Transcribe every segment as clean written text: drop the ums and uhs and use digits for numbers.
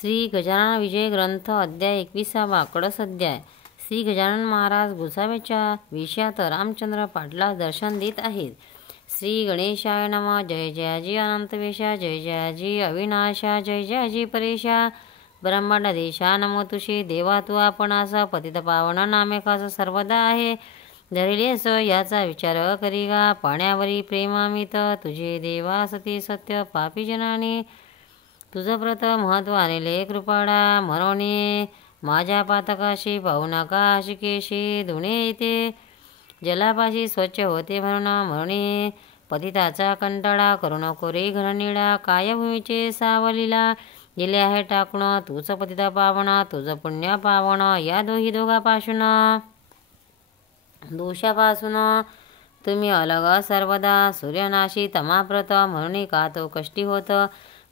श्री गजानन विजय ग्रंथ अध्याय 21. कडस अध्याय. श्री गजानन महाराज गोसाव्याच्या विषयात रामचंद्र पाटला दर्शन देत आहेत. श्री गणेशाय नम. जय जयाजी अनंत वेशा, जय जयाजी अविनाशा, जय जयाजी परेशा, ब्रह्मांड देशा नमो तुषे. देवा तू आपणास पतित पावन नामेकास सर्वदा आहे. धरिलेस याचा विचार करीगा, पाण्यावरी प्रेमामित तुझे देवा सती सत्य पापी जनाने. तुझं व्रत महत्व आणले कृपाळा, म्हणून माझ्या पातकाशी पाहू नका शिकेशी. धुणे येते जलापाशी स्वच्छ होते म्हणून पतिताचा कंटाळा करू नको रे घननिळा. काय भूमीचे सावलीला गेले आहे टाकून, तूच पतिता पावण तुझं पुण्य पावण. या दोघापासून दोषापासून तुम्ही अलग सर्वदा. सूर्यनाशी तमाप्रत म्हणून का तो कष्टी होत.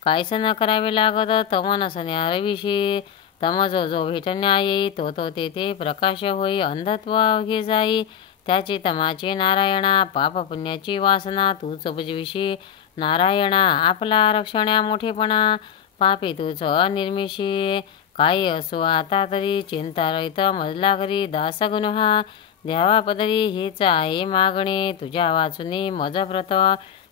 काहीच न करावे लागत तम नसण्या रविशी. तम जो भेटण्या येई तो तेथे प्रकाश होई. अंधत्व अवघे जाई त्याचे तमाचे नारायणा. पाप पुण्याची वासना तूच उपजविशी नारायणा. आपला रक्षण्या मोठेपणा पापी तूच अनिर्मिशी. काही असो आता तरी चिंता रहित मजला करी. दास गुन्हा द्यावा पदरी हेच आहे मागणे. तुझ्या वाचुनी मज व्रत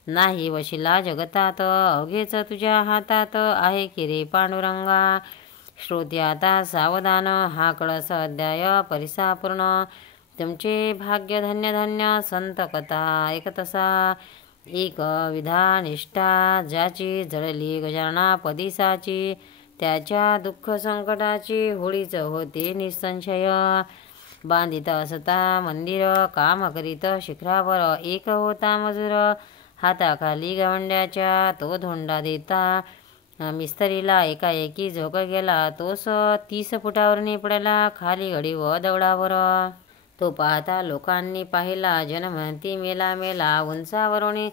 नाही वशिला जगतात. अवघेच तुझ्या हातात आहे की रे पांडुरंगा. श्रोते आता सावधान. हा कडस अध्याय परिसापूर्ण. तुमचे भाग्य धन्य धन्य. संत कथा ऐकतसा. एक विधा निष्ठा ज्याची जळली गजानना पदिसाची. त्याच्या दुःख संकटाची होळीच होते निसंशय. बांधित असता मंदिर काम करीत शिखरावर. एक होता मजूर हाताखाली गवंड्याच्या. तो धोंडा देता मिस्त्रीला एकाएकी झोक गेला. तोच 30 फुटावर पडला खाली घडी व दगडावर. तो पाहता लोकांनी पाहिला. जन म्हणती मेला मेला. उंचावरून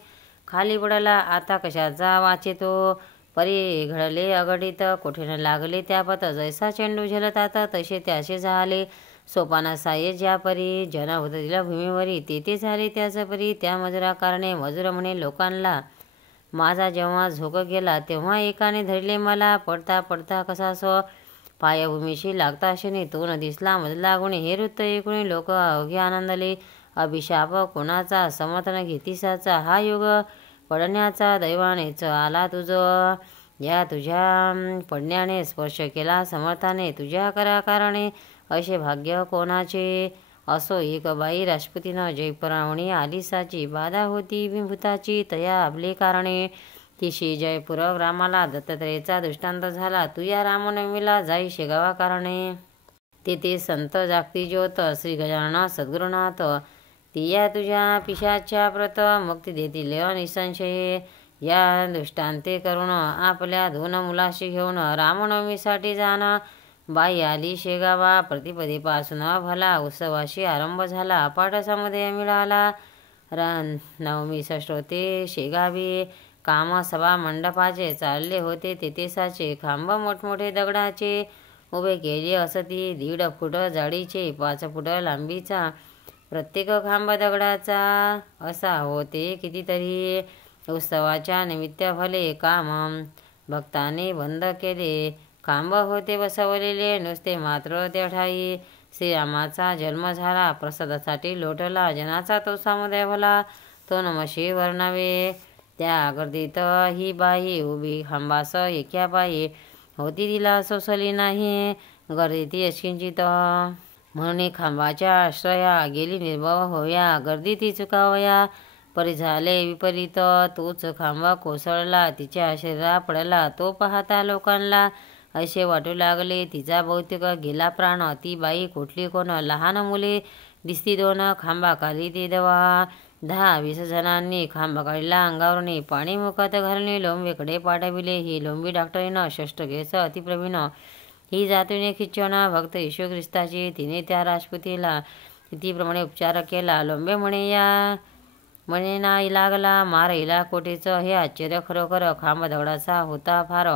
खाली पडला आता कशाचा वाचेतो. परी घडले अघटित कोठे न लागले त्यापत. जैसा चेंडू झेलतात तसे त्याचे झाले. सोपाना साये ज्या परी जन उतरला भूमीवरी तेथे झाले त्याच परी. त्या मजुरा कारणे मजूर म्हणे लोकांना, माझा जेव्हा झोक गेला तेव्हा एकाने धरले मला. पडता पडता कसास पायभूमीशी लागता शनी. तो न दिसला मजला गुणी. हे वृत्त ऐकून लोक अवघे आनंदले. अभिशाप कोणाचा समर्थन घेतीसाचा. हा युग पडण्याचा दैवानेच आला तुझ. या तुझ्या पडण्याने स्पर्श केला समर्थाने. तुझ्या कराकारणे असे भाग्य कोणाचे. असो एक बाई राजपुतीनं जयपुरावणी आलिसाची. बाधा होती विभूताची तया आपले कारणे. तिशी जयपूर ग्रामाला दत्तात्रेयाचा दृष्टांत झाला. तू या रामनवमीला जाई शेगावा कारणे. तेथे संत जागती ज्योत श्री गजानन सद्गुरुनाथ. ती या तुझ्या पिशाच्या व्रत मुक्ती देतील निसंशय. या दृष्टांते करून आपल्या 2 मुलाशी घेऊन रामनवमीसाठी जाणं. बाई आली शेगावा. प्रतिपदेपासून भला उत्सवाशी आरंभ झाला. अपाट समुदाय मिळाला. नवमी श्रोते शेगावी. काम सभा मंडपाचे चालले होते तेथेसाचे. खांब मोठमोठे दगडाचे उभे केले असती. 1.5 फूट जाडीचे 5 फूट लांबीचा. प्रत्येक खांब दगडाचा असा होते कितीतरी. उत्सवाच्या निमित्त भले काम भक्ताने बंद केले. खांब होते बसवलेले नुसते मात्र त्या ठाई. श्रीरामाचा जन्म झाला प्रसादासाठी लोटला. जनाचा तो समुदाय भला तो नमशी वर्णावे. त्या गर्दीत ही बाई उभी खांबास एक्या बाई होती. तिला सोसली नाही गर्दीत यशकिंचित. म्हणून खांबाच्या आश्रया गेली निर्भव होया. गर्दी ती चुकावया. परी झाले विपरीत. तोच खांबा कोसळला तिच्या शरीरा पडला. तो पाहता लोकांना असे वाटू लागले तिचा बहुतेक गेला प्राण. ती बाई कुठली कोण. लहान मुले दिसती 2. खांबाखाली ती दवा. 10-20 जणांनी खांबा काढला अंगावरणी. पाणी मुखात घालणे लोंबेकडे पाठविले. ही लोंबी डॉक्टरीनं शस्त्रक्रियेस अतिप्रवीण. ही जातीने खिच्चन भक्त येशू ख्रिस्ताची. तिने त्या राजपुतीला तिथीप्रमाणे उपचार केला. लोंबे म्हणे नाही लागला. मार हिला कोटीचं. हे आश्चर्य खरोखर. खांब दगडाचा होता फार.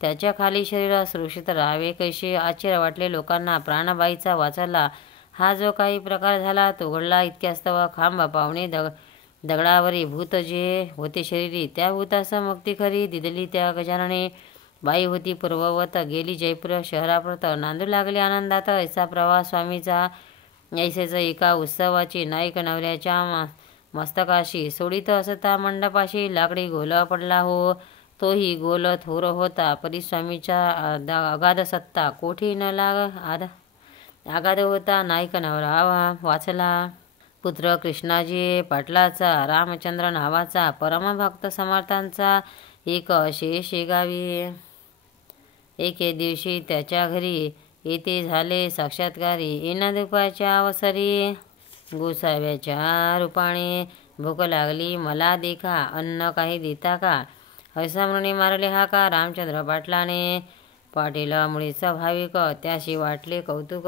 त्याच्या खाली शरीर सुरक्षित राहावे कैसे. आश्चर्य वाटले लोकांना. प्राणबाईचा वाचला. हा जो काही प्रकार झाला तो घडला इतक्यास्तव. खांब पाहुणे दगडावरी भूत जे होते शरीरी त्या भूतास मुक्ती खरी दिली त्या गजानने. बाई होती पूर्ववत गेली जयपूर शहराप्रत. नांदू लागली आनंदात ऐसा प्रवास स्वामीचा. ऐसेच एका उत्सवाची नाईक नवऱ्याच्या मस्तकाशी सोडित असता मंडपाशी लाकडी गोल पडला हो. तोही गोल थोर होता परी स्वामीच्या अगाध सत्ता कोठी न लाग आगाध होता. नाईक नवरा वाचला पुत्र कृष्णाजी पाटलाचा, रामचंद्र नावाचा परमभक्त समर्थांचा एक शेगावी. एके दिवशी त्याच्या घरी येथे झाले साक्षात्कारी. येणं दुपारच्या अवसरी गोसाव्याच्या रूपाने. भूक लागली मला देखा, अन्न काही देता का, ऐसा म्हणून मारले हा का. रामचंद्र पाटलाने. पाटील मुळीचा भाविक, त्याशी वाटले कौतुक.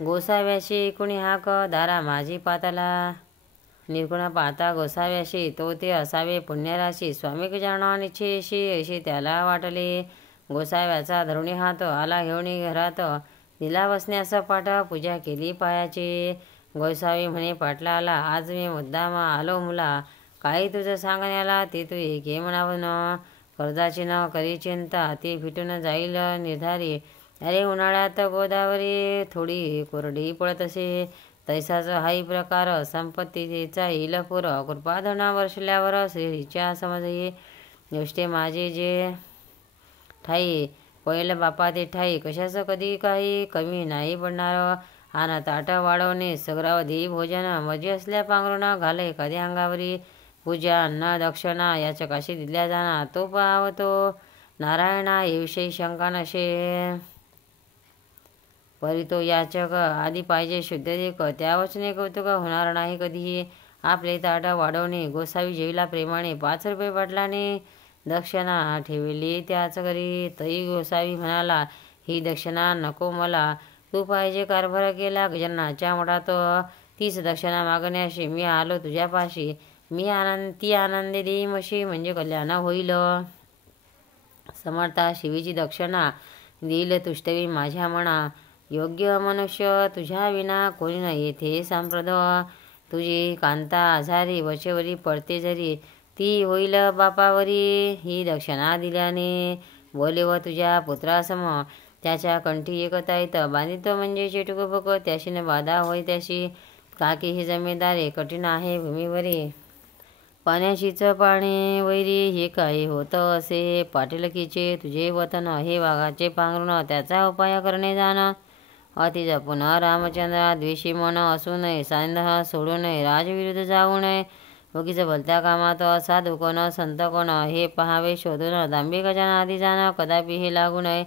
गोसाव्याशी कुणी हाक, दारा माझी पातला. निर्गुण पाहता गोसाव्याशी, तो ते असावे पुण्यराशी. स्वामी गजानन इच्छेशी अशी त्याला वाटले. गोसाव्याचा धरुणी हात आला घेऊन घरात. दिला बसण्यास पाठ, पूजा केली पायाची. गोसावी म्हणे पाटलाला, आज मी मुद्दाम आलो मुला. काही तुझं सांगण्याला ते तू घे म्हणावं न. कर्जाची न करी चिंता, ती फिटून जाईल निर्धारी. अरे उन्हाळ्यात गोदावरी थोडी कोरडी पडत असे, तैसाच हाही प्रकार संपत्तीचा येईल पूर. कृपाधन वर्षल्यावर श्रीच्या समजे, गोष्टी माझे जे ठाई पहिलं बापा ते ठाई. कशाचं कधी काही कमी नाही पडणार. आन ताट वाढवणे सगरावधी भोजन, मजी असल्या पांघरून घाले एखाद्या अंगावरी. पूजा अन्न दक्षिणा याच्या काशी दिल्या जाणार, तो पावतो नारायणा. याविषयी शंका नशे, परी तो याचक आधी पाहिजे शुद्ध देक. त्या वचने कौतुक होणार नाही कधीही. आपले ताट वाढवणे गोसावी जेवला प्रेमाने. 5 रुपये पाटलाने दक्षिणा ठेवली त्याच घरी. तरी गोसावी म्हणाला, ही दक्षिणा नको मला, तू पाहिजे कारभार केला गजाननाच्या मठात. 30 दक्षिणा मागण्याशी मी आलो तुझ्यापाशी. ती आनंदी देईमशी, म्हणजे कल्याण होईल. समर्था शिवीची दक्षिणा देईल तुष्टवी माझ्या मना. योग्य मनुष्य तुझ्या विना कोणी न येथे सांप्रद. तुझी कांता आजारी वचेवरी पडते जरी, ती होईल बापावरी ही दक्षिणा दिल्याने. बोले व तुझ्या पुत्रासम, त्याच्या कंठी एकताईत बांधितो म्हणजे चेटुक भुक. त्याशी न बाधा होय त्याशी, काकी ही जमेदारी कठीण आहे भूमीवरी. पाण्याशीच पाणी वैरी, हे काही होतं असे पाटीलकीचे तुझे वतन. हे वाघाचे पांघरून त्याचा उपाय करणे जाण. अति जपून रामचंद्रा द्वेषी मन असू नये. सांध सोडू नये, राजविरुद्ध जाऊ नये. उगीच भलत्या कामात साधू कोण संत कोण, हे पहावे शोधून. दांभिक जन आधी जाण, कदापि हे लागू नये.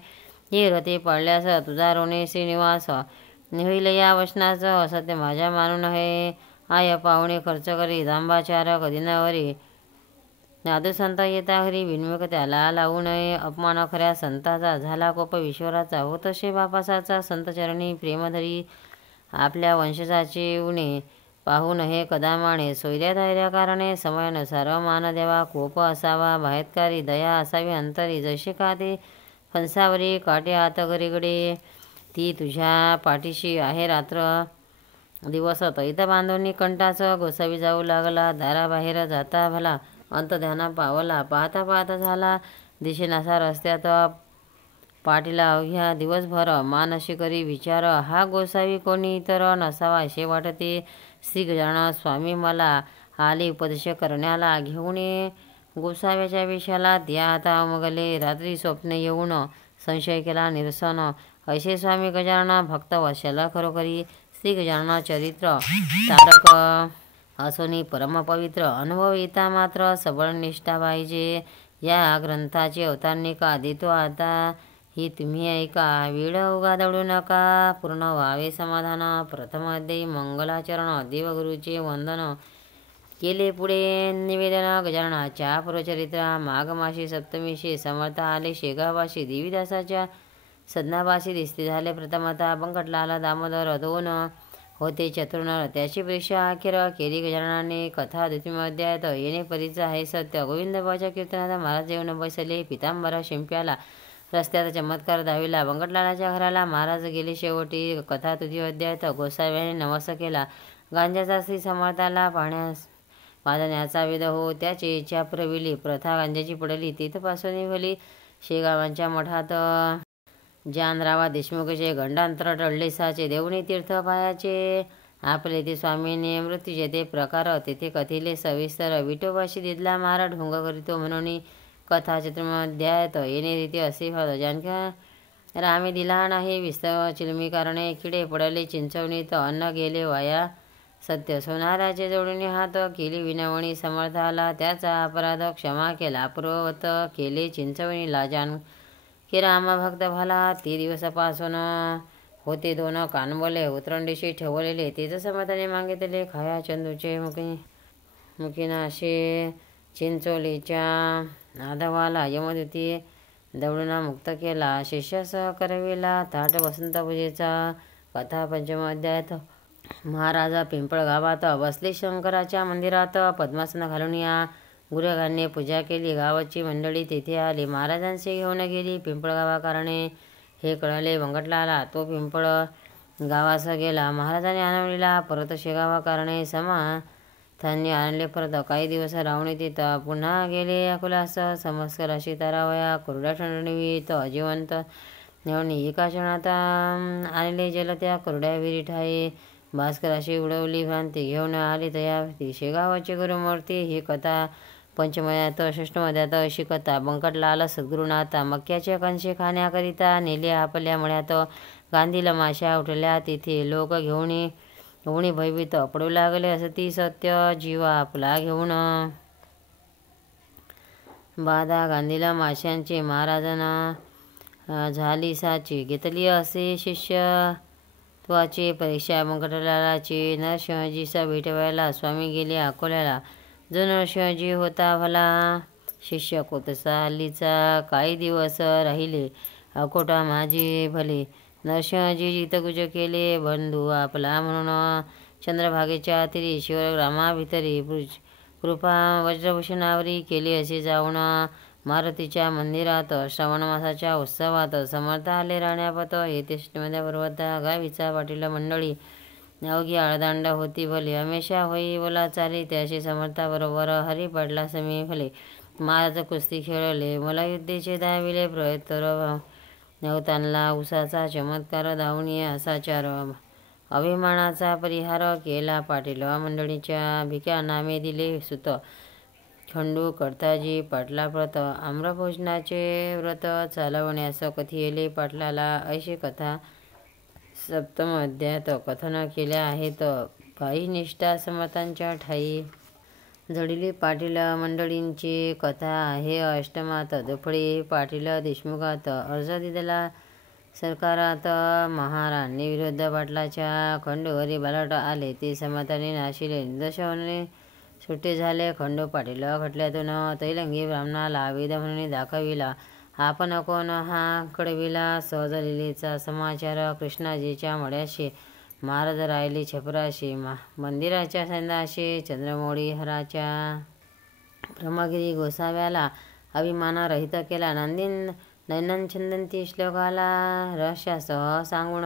हे रते पाळल्यास तुझा रोणे श्रीनिवास, होईल या वचनाचं असत्य माझ्या मानू नये. आय पाहुणे खर्च करी, जांबाचार कधी नवरी. साधू संत येता घरी, बिनमुख त्याला लावू नये. अपमान खऱ्या संताचा, झाला कोप ईश्वराचा. होत असे बापासाचा, संत चरणी प्रेम धरी. आपल्या वंशजाचे उणे पाहू नये कदा माणे. सोयऱ्या धैर्या कारणे, समयानुसार मान द्यावा. कोप असावा बाहेतकारी, दया असावी अंतरी. जसे का ते फणसावरी काटे आत गरीगडे, ती तुझ्या पाठीशी आहे रात्र दिवस. तैत बांधून कंठाचं. गोसावी जाऊ लागला दाराबाहेर जाता भला. अंतध्याना पावला, पाहता पाहता झाला दिशेनासा रस्त्यात. पाटीला अवघ्या दिवसभर मानशी करी विचार, हा गोसावी कोणी इतर नसावा असे वाटते. श्री गजानन स्वामी मला आले उपदेश करण्याला घेऊन. गोसाव्याच्या वेशाला त्या आता उमगले. रात्री स्वप्न येऊन संशय केला निरसन. ऐसे स्वामी गजानन भक्त वत्सल खरोखरी. श्री गजानन चरित्र तारक असोनी परमपवित्र. अनुभव येता मात्र सबळ निष्ठा पाहिजे. या ग्रंथाचे अवतारणिका देतो आता, ही तुम्ही ऐका. वेळ उगा दळू नका, पूर्ण व्हावे समाधान. प्रथम अध्यायी मंगलाचरण. देवगुरूचे वंदन केले पुढे निवेदन. गजाननाच्या पुरचरित्र. माघमाशी सप्तमीशी समर्थ आले शेगावाशी. देवीदासाच्या सदनावासी दिसते झाले प्रथमता. बंकटलाल दामोदर 2 होते चतुर्नर. त्याची परीक्षा अखेर केली गजाननाने. कथा द्वितीय अध्यायात येणे परीचा आहे सत्य. गोविंदबाच्या कीर्तनात महाराज येऊन बसले. पितांबरा शिंप्याला रस्त्यात चमत्कार दाविला. बंकटलालाच्या घराला महाराज गेले शेवटी. कथा तृतीय अध्यायात गोसाव्याने नवस केला. गांजाचा श्री समर्थाला पाहण्यास वाजण्याचा विध हो. त्याची इच्छा प्रविली, प्रथा गांजाची पडली. तिथपासून भली शेगावांच्या मठात जानरावा देशमुखचे गंडांतर टळले साचे. देवणी तीर्थ पायाचे आपले ते स्वामीने मृत्यूचे ते प्रकार तेथे कथिले सविस्तर. विठोबाशी दिदला मारा ढोंग करीतो म्हणून कथा चित्रमध्यायात येणे रीती असे फळ. जानक्या रामे दिला नाही विस्तव चिलमी कारणे. किडे पडले चिंचवणीत अन्न गेले वाया सत्य. सोनाराचे जोडून हात केली विनवणी समर्थाला. त्याचा अपराध क्षमा केला पूर्ववत केले चिंचवणीला. जानकी राम भक्त भला ते दिवसापासून होते दोन कानबोले उतरंडीशी ठेवलेले. तेच समर्थाने मागितले खाया चंदूचे मुखीनाशे. चिंचोलीच्या आधवाला यमदूती दवडून मुक्त केला. शिष्यासह करविला थाट वसंत पूजेचा. कथा पंचम अध्यायात. महाराजा पिंपळगावात बसले शंकराच्या मंदिरात. पद्मासन घालून या गुरेगांनी पूजा केली. गावाची मंडळी तेथे आली. महाराजांशी घेऊन गेली पिंपळगावाकारणे. हे कळले वंकटलाला. तो पिंपळ गावास गेला. महाराजांनी आणवलेला परत शेगावाकारणे. समाथांनी आणले परत. काही दिवस राहून तिथं पुन्हा गेले अकोल्यास. समस्कराशी तारावया कुरड्या ठणठणीत अजिवंत नेवणी एका क्षणात आणले जल त्या कुरड्या विरी ठाई. भास्कराशी उडवली भ्रांती घेऊन आली तया ती. शेगावाची गुरुमूर्ती ही कथा पंचमयात. षष्ठमध्यात अशी कथा. बंकटलाल सद्गुरुनाथा मक्याचे कंशे खाण्याकरिता नेले आपल्या मळ्यात. गांधीला माश्या उठल्या तिथे लोक घेऊन होणी भयभीत पडू लागले. असती सत्य जीव आपला घेऊन बाधा गांधीला माश्यांची. महाराजांना झाली साची. घेतली असे शिष्यत्वाची परीक्षा बंकटलालाची. नरसिंहजीचा भेटवायला स्वामी गेले अकोल्याला. जो नरसिंहजी होता भला शिष्य कोतसालीचा. काही दिवस राहिले अकोटा माझी भले. नरसिंहजी जितकुज केले बंधू आपला म्हणून. चंद्रभागेच्या तिरी शिवग्रामाभितरी कृपा वज्रभूषणावरी केली असे जाऊन. मारुतीच्या मंदिरात श्रावण मासाच्या उत्सवात समर्थ आले राहण्यापत. येथे षष्टीमध्ये पर्वत गावीचा पाटील मंडळी अवघी आळदांड होती भले. हमेशा होई बोला चाली त्याशी समर्थाबरोबर. हरी पडला समी भले. महाराज कुस्ती खेळले मल्लयुद्धेचे धाविले. प्रयत्तर नवतांना उसाचा चमत्कार धावून असाचार. अभिमानाचा परिहार केला पाटील मंडळीच्या. भिक्या नामे दिले सुत खंडू कडताजी पाटलाप्रत. आम्रभोजनाचे व्रत चालवण्यास कथियेले पाटलाला. ऐशी कथा सप्तम अध्यायात कथन केल्या आहेत. पायी निष्ठा समर्थांच्या ठाई. जडिली पाटील मंडळींची कथा आहे अष्टमात. दुफळी पाटील देशमुखात. अर्ज दिला सरकारात. महाराणी विरुद्ध पाटलाच्या. खंडूवरी बालट आले ते समर्थाने नाशिले. निदर्शने सुट्टे झाले खंडू पाटील खटल्यातून. तैलंगी ब्राह्मणाला वेद म्हणून दाखविला. आपण कोण हा कळविला. सहज लिलेचा समाचार. कृष्णाजीच्या मळ्याशी महाराज राहिले छपराशी. मंदिराच्या संदाशी चंद्रमौळी हराच्या. ब्रह्मगिरी गोसाव्याला अभिमान रहित केला. नैनन छंदंती श्लोकाला रहस्यासह सांगून.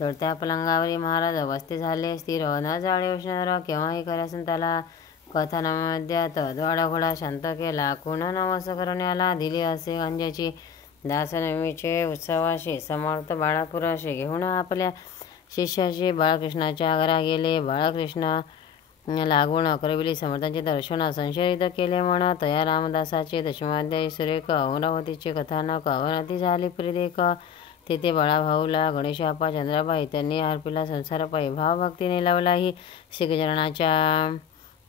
जळत्या पलंगावरी महाराज अवस्थे झाले स्थिर. न जाळे उष्णर केव्हाही खऱ्या संताला. कथानमध्यात द्वाडा घोडा शांत केला. कोण नवस करण्याला दिली असे गांजाची. दासनमीचे उत्सवाशी समर्थ बाळापुराशी घेऊन आपल्या शिष्याशी बाळकृष्णाच्या घरा गेले. बाळकृष्ण लागून करविली समर्थांचे दर्शन. संशयित केले म्हण तया रामदासाचे. दशमाध्यायी सुरेख. अमरावतीचे कथानक. अवनती झाली परिदेख. तेथे बाळाभाऊला गणेशाप्पा चंद्राबाई त्यांनी अर्पिला संसारपायी. भावभक्तीने लावलाही श्री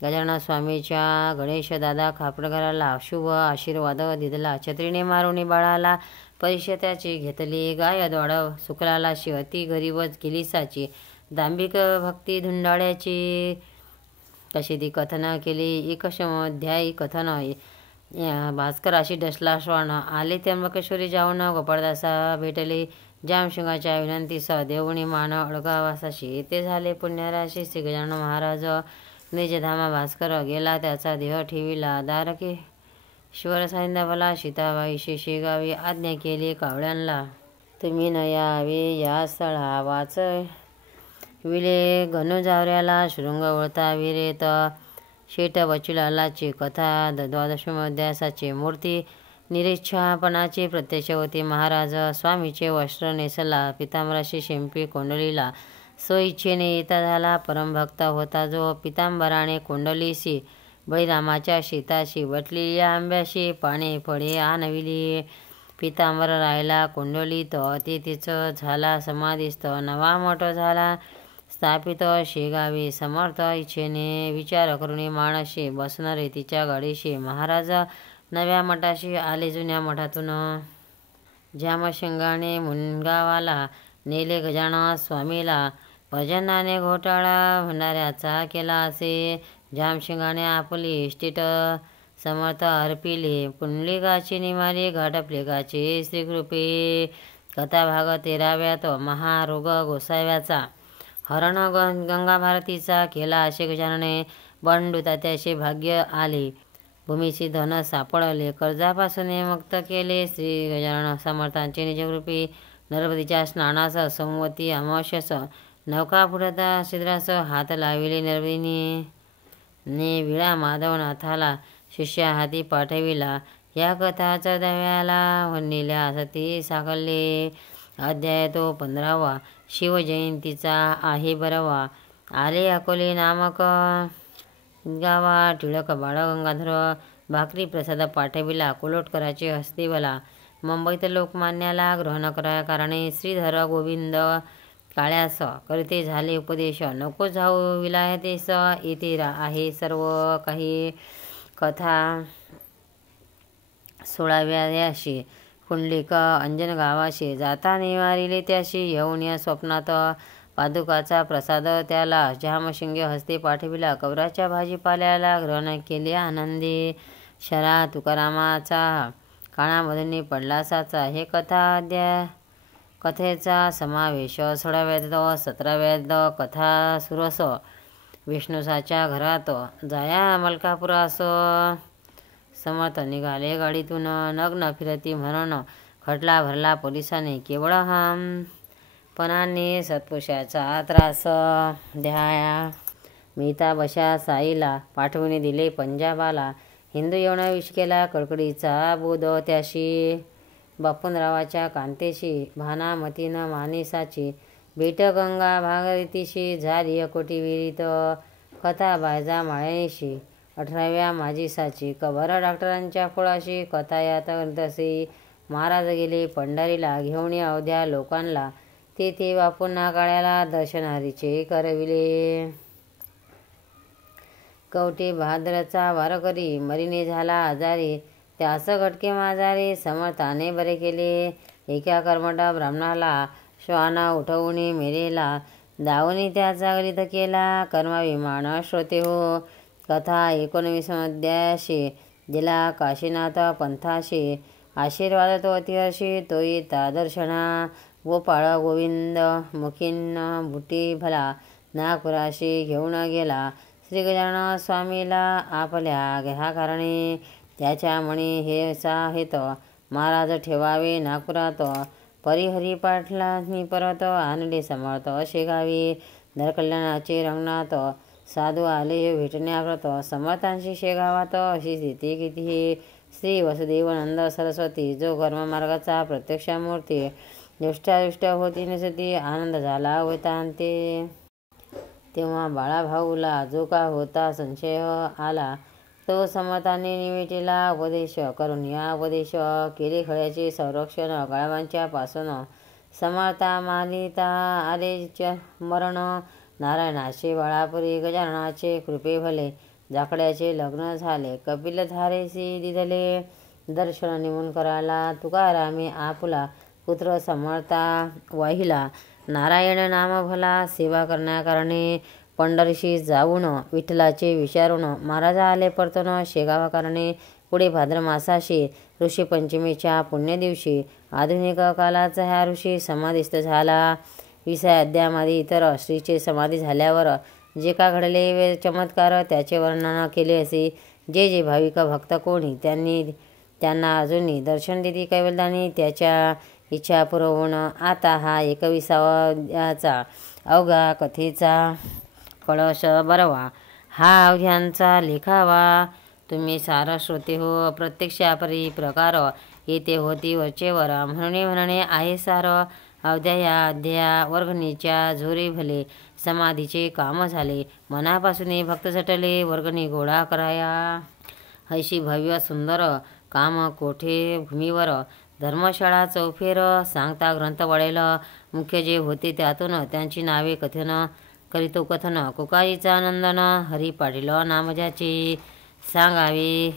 गजानन स्वामीच्या. गणेशदादा खापडकराला शुभ आशीर्वाद दिदला. छत्रीने मारुनी बाळाला परीक्षा त्याची घेतली. गाय द्वाड सुकलालाशी अति गरीबच केली साची. दांभिक भक्ती धुंडाळ्याची कशी ती कथन केली. एकशमध्यायी कथन. भास्कराशी डसला श्वान. आले त्र्यंबकेश्वरी जाऊन गोपाळदासा भेटले. जामशिंगाच्या विनंतीसह देवणी मान अडगावासाशी. येथे झाले पुण्यराशी. श्री गजानन महाराज निजधामा. भास्कर गेला त्याचा देह ठेविला. दारकेश्वर सायंदाबाला. सीताबाईशी शेगावी आज्ञा केली कावळ्यांना. तुम्ही न यावे या स्थळा. वाचविले गणुजावऱ्याला. शृंग वळता विरेत शेठ बचूलालाची कथा द्वादशमी अध्यायाची मूर्ती निरीच्छापणाची प्रत्यक्ष होती. महाराज स्वामीचे वस्त्र नेसला, पितांबराशी शिंपी कोंडलीला स्वइच्छेने येता झाला. परमभक्त होता जो पितांबराने कोंडलीशी बळीरामाच्या शेताशी वटलेल्या आंब्याशी पाने फळे आणविली. पितांबर राहिला कोंडलीत अतिथीच झाला समाधीस्थ. नवा मठ झाला स्थापित शेगावी समर्थ इच्छेने. विचार करुणी माणशी बसणारे तिच्या गाडीशी. महाराज नव्या मठाशी आले जुन्या मठातून. जामशिंगाने मुनगावाला नेले गजानन स्वामीला. पर्जन्याने घोटाळा भंडाऱ्याचा केला असे. जामशिंगाने आपली इष्टिट समर्थ अर्पिले. पुंडलिकाची निमाली घाटप्लेकाची श्रीकृपे. कथाभाग 13व्यात महारोग गोसाव्याचा. हरण गंगा भारतीचा केला असे गजानने. बंडू तात्याचे भाग्य आले. भूमीची धन सापडले. कर्जापासून मुक्त केले श्री गजानन समर्थांचे निजकृपी. नर्मदेच्या स्नानास सोमवती अमावस्यास नौका फुटता छिद्रास हात लाविले नर्मदिनी. ने विळा माधवनाथाला शिष्या हाती पाठविला. या कथाच दव्याला नेल्या सती साकळले. अध्याय तो 15वा. शिवजयंतीचा आहे बरवा. आले अकोले नामक गावा. टिळक बाळ गंगाधर भाकरी प्रसाद पाठविला. कोल्हटकरांचे हस्तिबला. मुंबईत लोकमान्याला ग्रहण कारणे श्रीधर गोविंद काळ्यास करते झाले उपदेश. नको जाऊ विलायतेस येथे आहे सर्व काही. कथा 16व्याशी. पुंडलिक अंजन गावाशी जाता निवारिले त्याशी. येऊन या स्वप्नात पादुकाचा प्रसाद त्याला. जामशिंगे हस्ते पाठविला. कवराच्या भाजीपाल्याला ग्रहण केले आनंदी. शरा तुकारामाचा काळामधून पडला साचा. हे कथेचा समावेश. 16व्यात 17व्यात कथा सुरस. विष्णुसाच्या घरात जाया मलकापुरास. समर्थ निघाले गाडीतून नग्न फिरती म्हणून. खटला भरला पोलिसाने केवळ पणाने सत्पुरुषाचा त्रास द्याया. मिता बशा साईला पाठवून दिले पंजाबाला. हिंदू येऊन विष केला कडकडीचा बोध त्याशी. बापूनरावाच्या कांतेशी भानामतीन मानिसाची भेट गंगा भागीरथीशी झाली अकोटी विहिरीत. कथा बायजा माळेशी 18व्या माजीसाची. कबर डॉक्टरांच्या फुळाशी कथा यात तसे. महाराज गेले पंढरीला घेऊन अवध्या लोकांना. तेथे बापूंना काळ्याला दर्शनारीचे करविले. कवटे बहादरचा वारकरी मरीने झाला आजारी. त्यास घटके माजारी समर्थाने बरे केले. एका कर्मठ ब्राह्मणाला श्वान उठवून मेलेला. दावणी त्याचा गलित केला. कर्मविमान श्रोते हो. कथा 19 अध्यायाशी. दिला काशीनाथ पंथाशी आशीर्वाद तो अतिहर्षी. तो येता दर्शना. गोपाळ गोविंद मुखीन बुटी भला. नागपुराशी घेऊन गेला श्री गजानन स्वामीला आपल्या घ्या कारणे. त्याच्या मणी हे साहित महाराज ठेवावे नागपुरात. परिहरी पाटलांनी परत आणले समर्थ शेगावी. दरकल्याणाचे रंगनाथ साधू आले भेटण्याव्रत. समर्थांशी शेगावात अशी स्थिती किती. श्री वसुदेवानंद सरस्वती जो कर्ममार्गाचा प्रत्यक्ष मूर्ती. दृष्टादृष्ट होती नसती आनंद झाला होतांते. तेव्हा बाळाभाऊला जो का होता संशय आला. तो समर्थांनी निमिटीला उपदेश करून या उपदेश केले खळ्याचे संरक्षण गाळवांच्या पासून. समर्था मालिता आले मरण. नारायणाचे बाळापुरी गजाननाचे कृपे भले. जाकड्याचे लग्न झाले कपिलधारेसी दिधले. दर्शन निमून करायला तुकारामी आपुला. पुत्र समर्था वाहिला. नारायण नाम भला. सेवा करण्याकारणे पंढरीशी जाऊन विठ्ठलाचे विचारून. महाराज आले परतून शेगावा कारणे. पुढे भाद्रमासाशी ऋषीपंचमीच्या पुण्यदिवशी आधुनिक कालाचा ह्या ऋषी समाधीस्थ झाला. 20व्या अध्यायामध्ये इतर श्रीचे समाधी झाल्यावर जे का घडले चमत्कार त्याचे वर्णन केले असे. जे जे भाविक भक्त कोणी त्यांना अजूनही दर्शन देती कैवल्याने त्याच्या इच्छा पुरवून. आता हा 21व्या अध्यायाचा अवघा कथेचा कळश बरवा. हा अवध्यांचा लेखावा. तुम्ही सार श्रोते हो. प्रत्यक्षापरी प्रकार येथे होती वरचेवर. म्हणणे आहे सार. अवध्या या अध्या वर्गणीच्या जोरी भले समाधीचे काम झाले. मनापासून भक्त झटले वर्गणी गोळा कराया. ऐशी भव्य सुंदर काम कोठे भूमीवर. धर्मशाळा चौफेर सांगता ग्रंथ वळेल. मुख्य जे होते त्यातून त्यांची नावे कथन करीतो कथन. कुकाईचा नंदन हरी पाटील नाम ज्याचे. सांगावे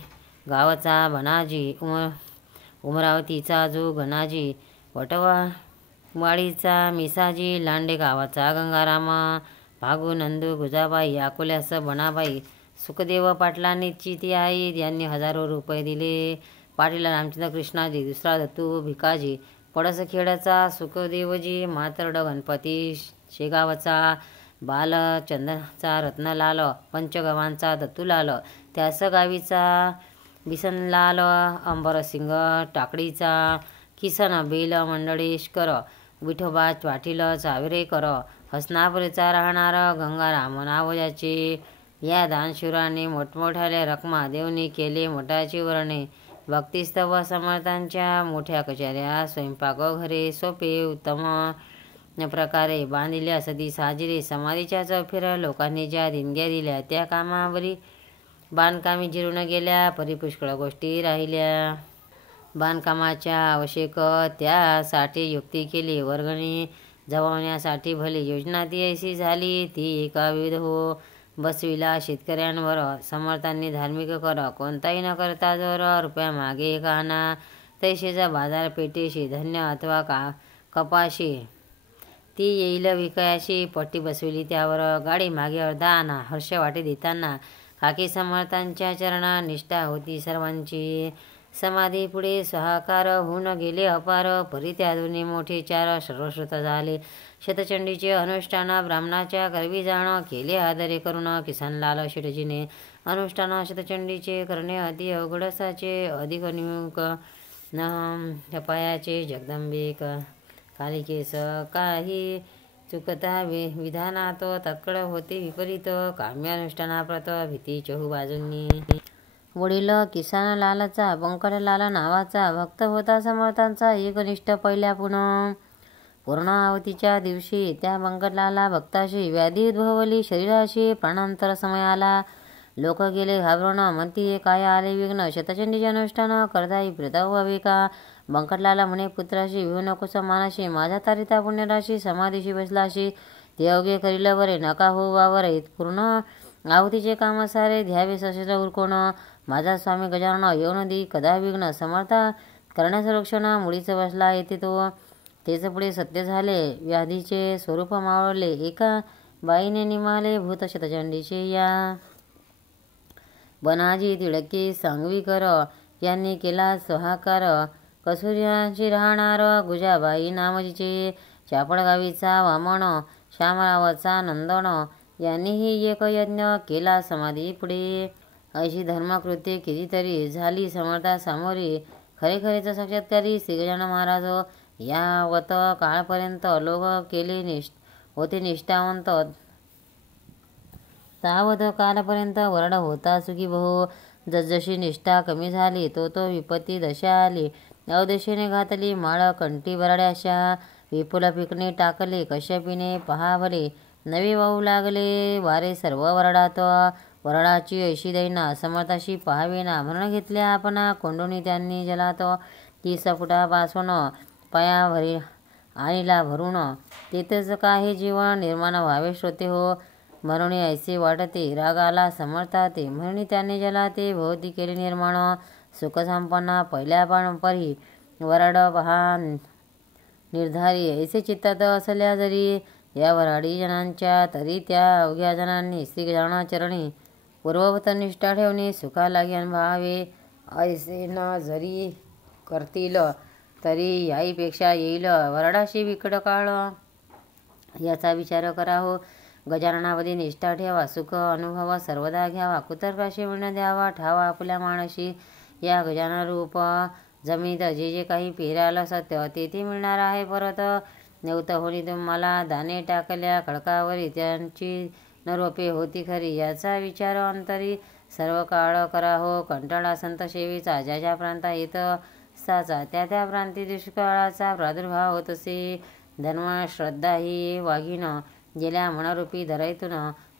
गावचा बनाजी उमरावतीचा जो गणाजी. वटवाडीचा मिसाजी. लांडे गावाचा गंगाराम. भागू नंदू गुजाबाई अकोल्यास बनाबाई. सुखदेव पाटलांनी चिती आई यांनी हजारो रुपये दिले. पाटील रामचंद्र कृष्णाजी. दुसरा दत्तू भिकाजी पडसखेडचा सुखदेवजी. मातर्ड गणपती शेगावचा. बालचंदचा रत्नलाल. पंचगवांचा दत्तूलाल. त्यास गावीचा बिसनलाल. अंबरसिंग टाकडीचा. किसन बेल मंडळेशकर. विठोबा पाटील चावेरेकर. हसनापुरीचा राहणार गंगाराम नाव ज्याचे. या दानशूराने मोठमोठ्याल्या रकमा देवनी केले मोठाची वर्णे. भक्तिस्तव समर्थांच्या मोठ्या कचऱ्या. स्वयंपाक घरे सोपे उत्तम प्रकारे बांधिल्या सदी साजिरे. समाधीच्या चौफेर लोकांनी ज्या देणग्या दिल्या त्या कामावरी बांधकामी जिरून गेल्या. परिपुष्कळ गोष्टी राहिल्या. बांधकामाच्या आवश्यक त्यासाठी युक्ती केली. वर्गणी जमवण्यासाठी भली योजना ती ऐशी झाली. ती एका विविध हो बसविला शेतकऱ्यांवर. समर्थांनी धार्मिक कर कोणताही न करता जर रुपया मागे एक आणा. तैसेचा बाजारपेठेशी धान्य अथवा कपाशी ती येईल विकायाशी. पट्टी बसविली त्यावर. गाडी मागे अर्धा आणा. हर्ष वाटे देताना काकी समर्थांच्या चरणा निष्ठा होती सर्वांची. समाधी पुढे सहाकार होऊन गेले अपार. परी त्या दोन्ही मोठे चार सर्वश्रुत झाले. शतचंडीचे अनुष्ठान ब्राह्मणाच्या करवी जाण. केले आदरे करून किसनलाल शेटजीने. अनुष्ठान शतचंडीचे करणे अति अवघडसाचे. अधिक निमुख पायाचे जगदंबिक कालिकेस. काही चुकता विधानात तत्कळ होते विपरीत. काम्य अनुष्ठानाप्रत भीती चहू बाजूंनी. वडील किसनलालचा बंकटलाल नावाचा भक्त होता समर्थांचा एकनिष्ठ पहिल्यापून. पूर्णावतीच्या दिवशी त्या बंकटलाला भक्ताशी व्याधी उद्भवली शरीराशी. प्राणांतर समय आला. लोक गेले घाबरून. म्हणती काय आले विघ्न. शतचंडीचे अनुष्ठान करता विपरीत व्हावे का. बंकटलाला म्हणे पुत्राशी भिवू नकोस मानाशी. माझ्या तारिता पुण्यराशी समाधीशी बसलाशी. ते अवघे करील बरे नका हो वावरे. पूर्ण आहुतीचे काम सारे द्यावे सशस्त्र उरकोण. माझा स्वामी गजानन येऊन दी कदा विघ्न. समर्था करण्यास रक्षण मुळीच बसला येते तो. तेच पुढे सत्य झाले. व्याधीचे स्वरूप मावळले. एका बाईने निमाले भूत शतचंडीचे या. बनाजी तिडके सांगवीकर यांनी केला सहाकार. कसुर्याची राहणार गुजाबाई नामजीचे. चापडगावीचा वामन. श्यामरावचा नंदन यांनीही एक यज्ञ केला समाधी पुढे. अशी धर्मकृत्ये कितीतरी झाली समर्थासमोरी. खरेखरेच साक्षात्कारी श्री गजानन महाराज. यावत काळपर्यंत लोक केले होते निष्ठावंत. तावत कालपर्यंत वरड होता सुखी बहु. जसजशी निष्ठा कमी झाली तो विपत्ती दशा आली. अवदेशेने घातली माळ कंठी बरड्याशा. विपुल पिकणे टाकले कश्यपीने पहा भले. नवे वाहू लागले वारे सर्व वरडात. वरडाची ऐशी दैना समर्थाशी पहावेना. मरण घेतल्या आपणा कोंडोनी त्यांनी जलात. 30 फुटापासून पायाभरी आणीला भरून. तेथच काही जीवन निर्माण व्हावे श्रोते हो. म्हणून ऐसे वाटते रागाला समर्थाते. म्हणून त्यांनी जलाते भोवती केले निर्माण. सुखसंपन्न पहिल्या परी वरड पहा निर्धारी. ऐसे चित्तात असल्या जरी या वराडी जनांच्या तरी त्या अवघ्या जणांनी श्री गजानन चरणी पूर्ववत निष्ठा ठेवणे सुखा लागी अनुभवावे. ऐसे न जरी करतील तरी याईपेक्षा येईल वरडाशी विकट काळ. याचा विचार करा हो. गजाननावधी निष्ठा ठेवा. सुख अनुभव सर्वदा घ्यावा. कुतर्काशी म्हणून द्यावा ठावा आपल्या मानशी. या गजानन रूप जमिनीत जे जे काही पेराल सत्य तेथे मिळणार आहे परत. नेवत होणी तुम्हाला दाणे टाकल्या खडकावरी त्यांची न रोपे होती खरी, याचा विचार अंतरी सर्व काळ करा हो. कंटाळा संत सेवेचा, ज्या ज्या प्रांता येत साचा, त्या त्या प्रांती दुष्काळाचा प्रादुर्भाव होत असे. धर्म श्रद्धा ही वाघीण गेल्या मनरूपी धरायतून,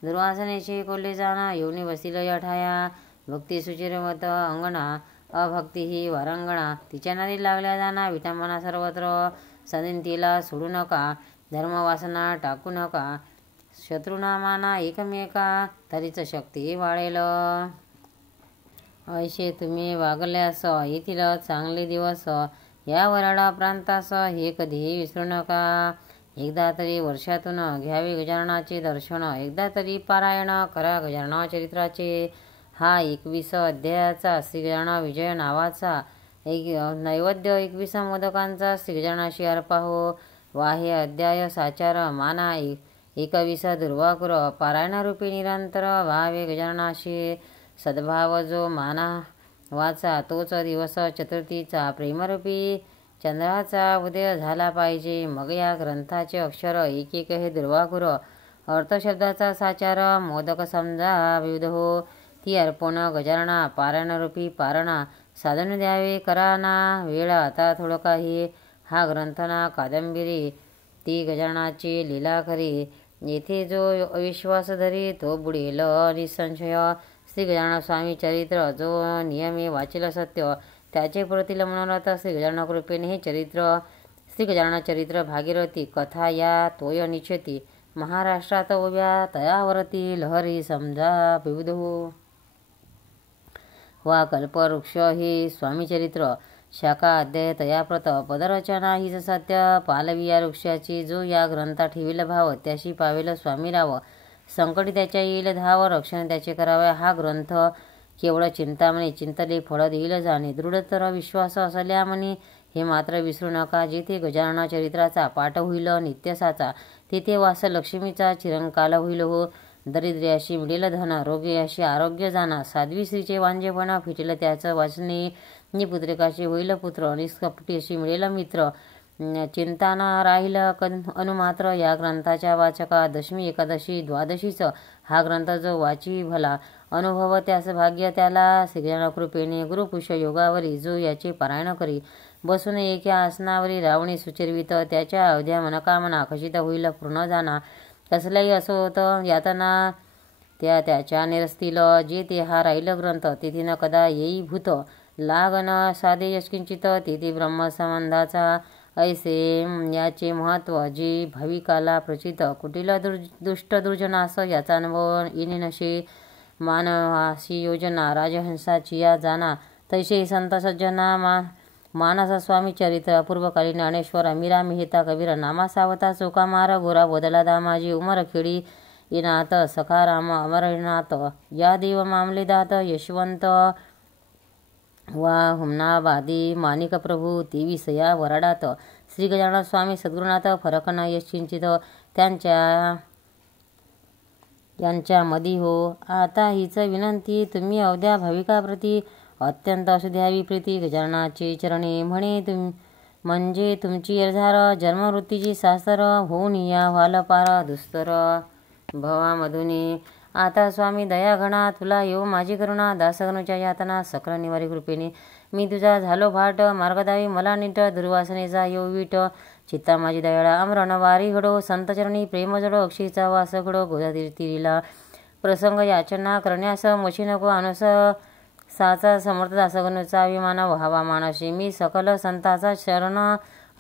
दुर्वासनेचे कोल्हे जाणा येऊनी बसील यठाया. भक्ती सुचिरमत अंगणा, अभक्ती ही वारांगणा, तिच्या नादी लागल्या जाणा विटंबना सर्वत्र. सदैन तिला सोडू नका, धर्मवासना टाकू नका, शत्रुना माना एकमेका, तरीच शक्ती वाढेल. ऐसे तुम्ही वागल्यास येथील चांगले दिवस, या वराडा प्रांतास हे कधीही विसरू नका. एकदा तरी वर्षातून घ्यावे गजाननाचे दर्शन, एकदा तरी पारायण करा गजानन चरित्राचे. हा 21 अध्यायाचा श्री गजानन विजय नावाचा नैवेद्य 21 मोदकांचा श्री गजाननाशी अर्पा हो. वा हे अध्याय साचार माना 21 दुर्वाकुर, पारायणारूपी निरंतर व्हावे गजाननाशी. सद्भाव जो माना वाचा, तोच दिवस चतुर्थीचा प्रेमरूपी चंद्राचा उदय झाला पाहिजे. मग या ग्रंथाचे अक्षर एक एक हे दुर्वाकुर, अर्थशब्दाचा साचार मोदक समजा विविध हो. ती अर्पण गजानना पारायणरूपी पारणा, साधन द्यावे कराना वेळ आता थोडं काही. हा ग्रंथ ना कादंबिरी, ती गजाननाची लीला खरी. येथे जो अविश्वास धरी, तो बुडेल निसंशय. श्री गजानन स्वामी चरित्र जो नियमे वाचेल सत्य, त्याचे पुरतील मनोरथ श्री गजानन कृपेने हे चरित्र. श्री गजानन चरित्र भागीरथी कथा या तोय निश्चिती, महाराष्ट्रात उभ्या तयावरती लहरी समजा विविध हो. वा कल्पवृक्ष हे स्वामीचरित्र, शाखा अध्याय तयाप्रत, पदरचना हीच सत्य. पालवी या वृक्षाची, जो या ग्रंथात ठेवील भाव, त्याशी पावेल स्वामीराव. संकटी त्याच्या येईल धाव, रक्षण त्याचे करावे. हा ग्रंथ केवळ चिंतामणी, चिंतले फळ देईल जाणे. दृढतर विश्वास असल्यामणी हे मात्र विसरू नका. जेथे गजानन चरित्राचा पाठ होईल नित्यसाचा, तेथे वास लक्ष्मीचा चिरंकाल होईल हो. दरिद्र्याशी मिळेल धन, रोग्याशी आरोग्य जाणा, साध्वी स्त्रीचे वांजेपणा फिटेल त्याचं वाचने, निपुत्रिकाशी होईल पुत्र, निष्कपटीशी मिळेल मित्र, चिंता न राहील अनुमात्र. या ग्रंथाच्या वाचका दशमी एकादशी द्वादशीच हा ग्रंथ जो वाची भला, अनुभव त्यास भाग्य त्याला. श्रीगजानन कृपेने गुरुपुष्य योगावरी, जो याचे पारायण करी, बसून एका आसनावरी रावणी सुचिरवित, त्याच्या अवध्या मनकामना खचित होईल पूर्ण जाणा. कसल्याही असोत यातना त्या त्याच्या निरसतील, जे ते हा राहील ग्रंथ, तेथे न कदा येई भूत, लागन साधे यशकिंचित, तेथे ब्रह्मसंबंधाचा ऐसे याचे महत्व, जे भाविकाला प्रचित. कुटील दुष्ट दुर्जनास याचा अनुभव येणे नशे, मानवाशी योजना राजहंसाची या जाणा, तैसे संत सज्जना मानस स्वामी चरित्र. अपूर्वकालीन ज्ञानेश्वर मीरा मेहता कबीर नामा सावता, चोकामार गोरा बोदला दामाजी, उमरखेडी इनाथ सखाराम अमरनाथ, या देव मामले दात यशवंत वा हुमनाबादी माणिक प्रभू, 23 या वराडात. श्री गजानन स्वामी सद्गुरुनाथ फरक न यशकिंचित, यांच्या मधी हो. आता हीच विनंती तुम्ही अवध्या भाविकाप्रती, अत्यंत असू द्यावी प्रीती. गजाननाचे चरणी म्हणे म्हणजे तुमची अर्धार, जन्मवृत्तीची सासर होऊन या व्हाल पार दुस्तर भवामधुनी. आता स्वामी दया घणा, तुला येऊ माझी करुणा, दासगणूच्या यातना सकल निवारी कृपेने. मी तुझा झालो भाट, मार्गदावी मला नीट, दुर्वासनेचा येऊ वीट. चित्ता माझी दयाळा अमरण वारी घडो, संतचरणी प्रेम जडो, अक्षयचा वास घडो. गोदातीरीला प्रसंग याचना करण्यास मशी नको आणस, साचा समर्थ दासगणूचा अभिमान व्हावा मानशी. मी सकल संताचा शरण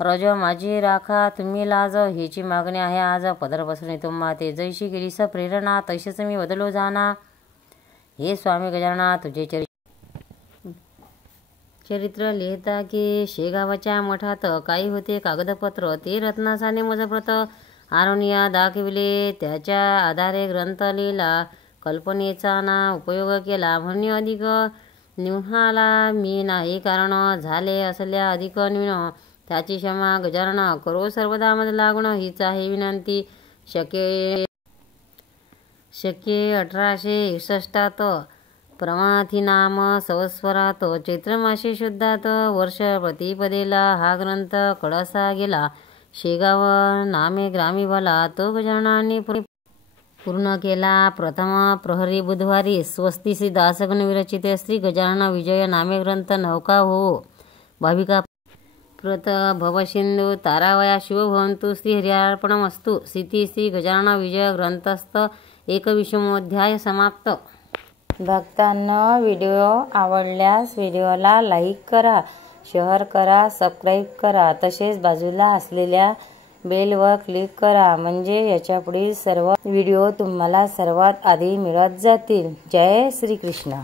रज माझी राखा, तुम्ही लाज हेची मागणी आहे आज. पदर पसरणे तुम्हा ते, जैशी केलीस प्रेरणा, तैसेच मी बदलो जाना. हे स्वामी गजानना तुझे चरित्र लिहिता की शेगावच्या मठात काही होते कागदपत्र, ते रत्नासाने मजप्रत आरोनिया दाखविले. त्याच्या आधारे ग्रंथ लिहिला, कल्पनेचा ना उपयोग केला, म्हणून अधिक निव्हाला मी नाही कारण, झाले असल्या अधिक न्यून त्याची क्षमा गजानना करो सर्वदा मज लागून. हीच आहे विनंती. शके 1861 प्रमाथिनाम संवत्सरात, चैत्रमासे शुद्धात, वर्ष प्रतिपदेला हा ग्रंथ कळसा गेला. शेगाव नामे ग्रामी भला, तो गजाननाने पूर्ण केला. प्रथम प्रहरी बुधवारी स्वस्ती श्री दासगण विरचिते श्री गजानन विजय नामे ग्रंथ नौका हो भाविका प्रत भवसिंधू तारावया शिवभवन्तु श्री हरियार्पणमस्तु. स्थिती श्री गजानन विजय ग्रंथस्थ 21वाध्याय समाप्त. भक्तांनो, व्हिडिओ आवडल्यास व्हिडिओला लाईक करा, शेअर करा, सबस्क्राईब करा. तसेच बाजूला असलेल्या बेलवर क्लिक करा, म्हणजे याच्यापुढील सर्व व्हिडिओ तुम्हाला सर्वात आधी मिळत जातील. जय श्री कृष्ण.